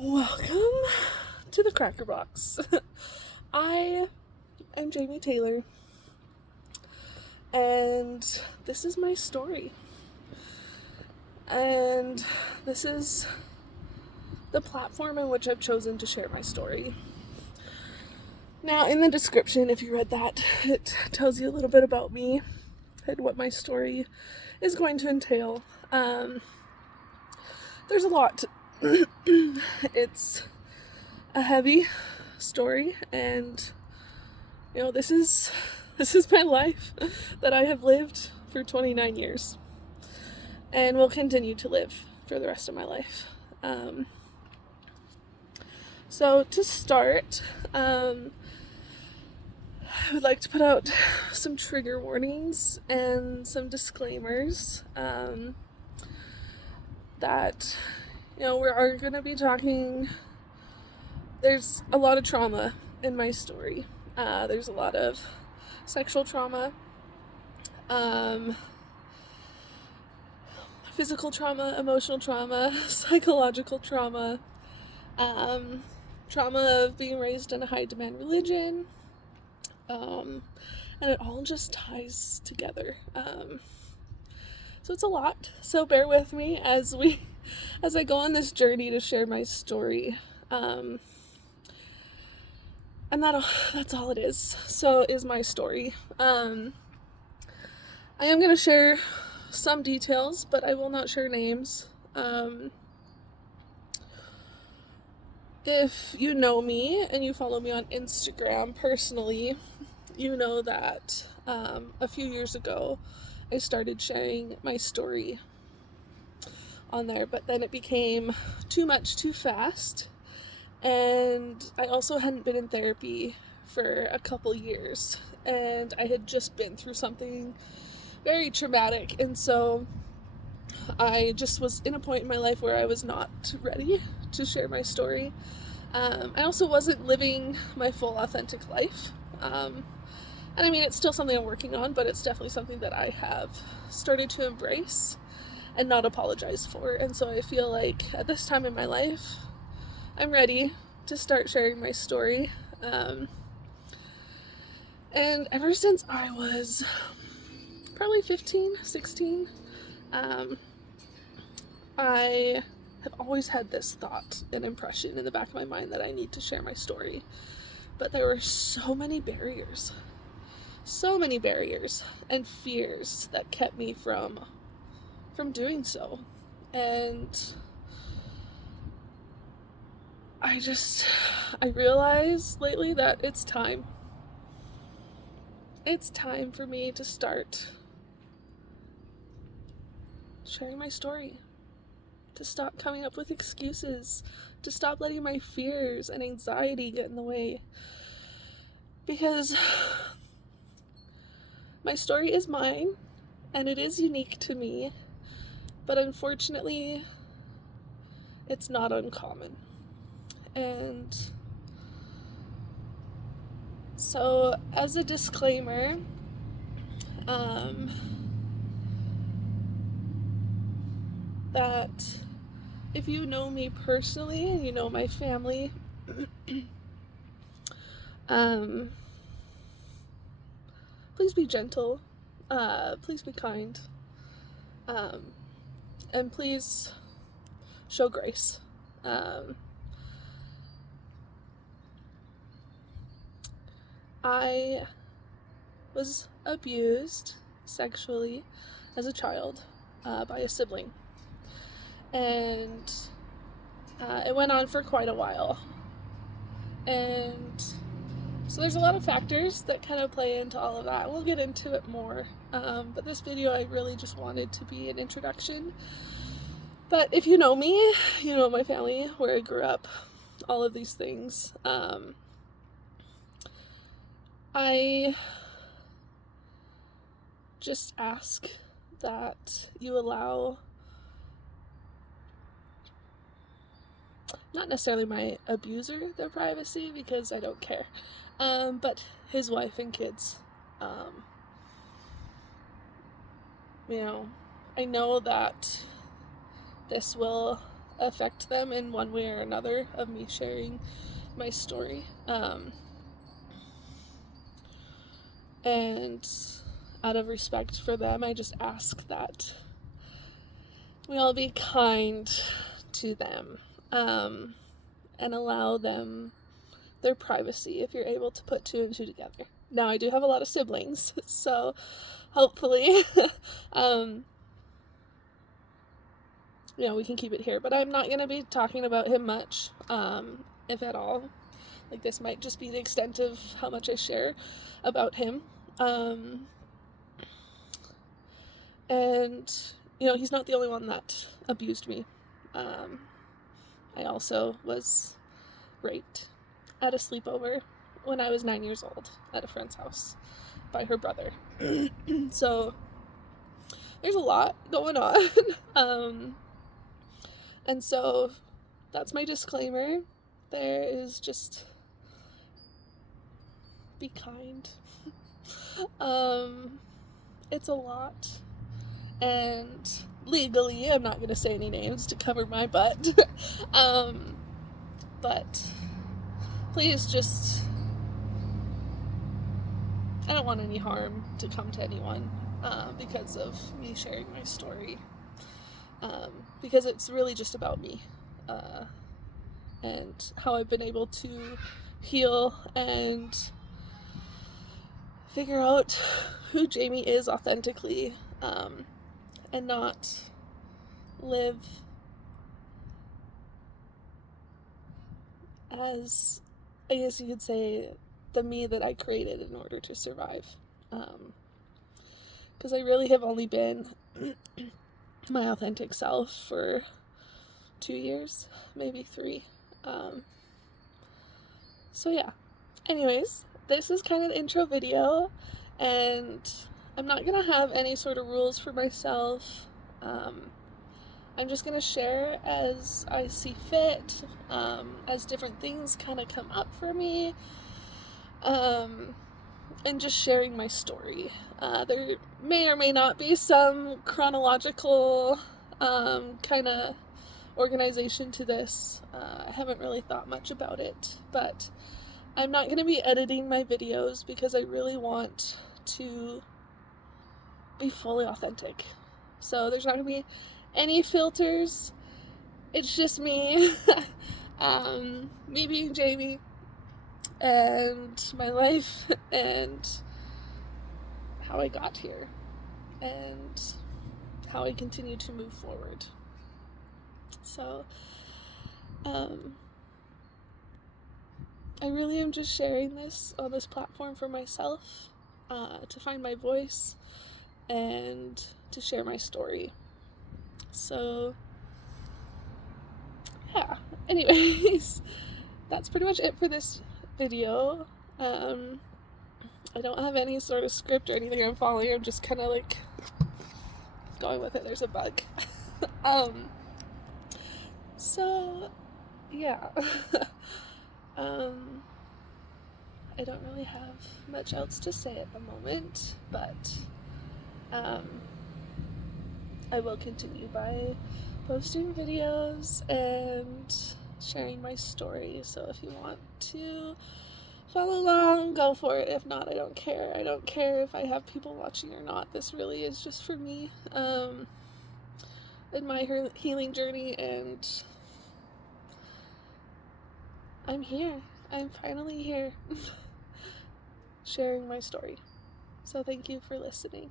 Welcome to the Cracker Box. I am Jamie Taylor, and this is my story. And this is the platform in which I've chosen to share my story. Now, in the description, if you read that, it tells you a little bit about me and what my story is going to entail. There's a lot. It's a heavy story, and this is my life that I have lived for 29 years and will continue to live for the rest of my life. So to start, I would like to put out some trigger warnings and some disclaimers that we are going to be talking. There's a lot of trauma in my story. There's a lot of sexual trauma, physical trauma, emotional trauma, psychological trauma, trauma of being raised in a high demand religion, and it all just ties together. So it's a lot. So bear with me as I go on this journey to share my story. And that's all it is. So is my story. I am going to share some details, but I will not share names. If you know me and you follow me on Instagram personally, you know that a few years ago I started sharing my story on there, but then it became too much too fast. And I also hadn't been in therapy for a couple years, and I had just been through something very traumatic, and so I just was in a point in my life where I was not ready to share my story. I also wasn't living my full authentic life, and I mean, it's still something I'm working on, but it's definitely something that I have started to embrace and not apologize for. And so I feel like at this time in my life, I'm ready to start sharing my story. And ever since I was probably 15, 16, I have always had this thought and impression in the back of my mind that I need to share my story. But there were so many barriers and fears that kept me from doing so. And I realized lately that it's time. It's time for me to start sharing my story, to stop coming up with excuses, to stop letting my fears and anxiety get in the way. Because my story is mine, and it is unique to me, but unfortunately, it's not uncommon. And so, as a disclaimer, that if you know me personally and you know my family, please be gentle, please be kind, and please show grace. I was abused sexually as a child by a sibling, and it went on for quite a while. And so there's a lot of factors that kind of play into all of that. We'll get into it more, but this video I really just wanted to be an introduction. But if you know me, you know my family, where I grew up, all of these things. I just ask that you allow, not necessarily my abuser, their privacy, because I don't care, but his wife and kids. I know that this will affect them in one way or another of me sharing my story. And out of respect for them, I just ask that we all be kind to them, and allow them their privacy if you're able to put two and two together. Now, I do have a lot of siblings, so hopefully, we can keep it here. But I'm not going to be talking about him much, if at all. Like, this might just be the extent of how much I share about him. And, he's not the only one that abused me. I also was raped at a sleepover when I was 9 years old at a friend's house by her brother. So there's a lot going on. And so that's my disclaimer. There is just be kind. It's a lot. And legally, I'm not going to say any names to cover my butt. But please just, I don't want any harm to come to anyone because of me sharing my story. Because it's really just about me and how I've been able to heal and figure out who Jamie is authentically, and not live as, I guess you could say, the me that I created in order to survive. Because I really have only been my authentic self for 2 years, maybe 3. So yeah. Anyways, this is kind of the intro video, and I'm not gonna have any sort of rules for myself. I'm just gonna share as I see fit, as different things kind of come up for me, and just sharing my story. There may or may not be some chronological kind of organization to this. I haven't really thought much about it, but I'm not going to be editing my videos because I really want to be fully authentic. So there's not going to be any filters. It's just me, me being Jamie, and my life, and how I got here, and how I continue to move forward. So, I really am just sharing this on this platform for myself, to find my voice, and to share my story. So, yeah, anyways, that's pretty much it for this video. I don't have any sort of script or anything I'm following. I'm just kind of like going with it. There's a bug. So yeah. I don't really have much else to say at the moment, but I will continue by posting videos and sharing my story. So if you want to follow along, go for it. If not, I don't care. I don't care if I have people watching or not. This really is just for me, in my healing journey, and I'm here. I'm finally here sharing my story. So thank you for listening.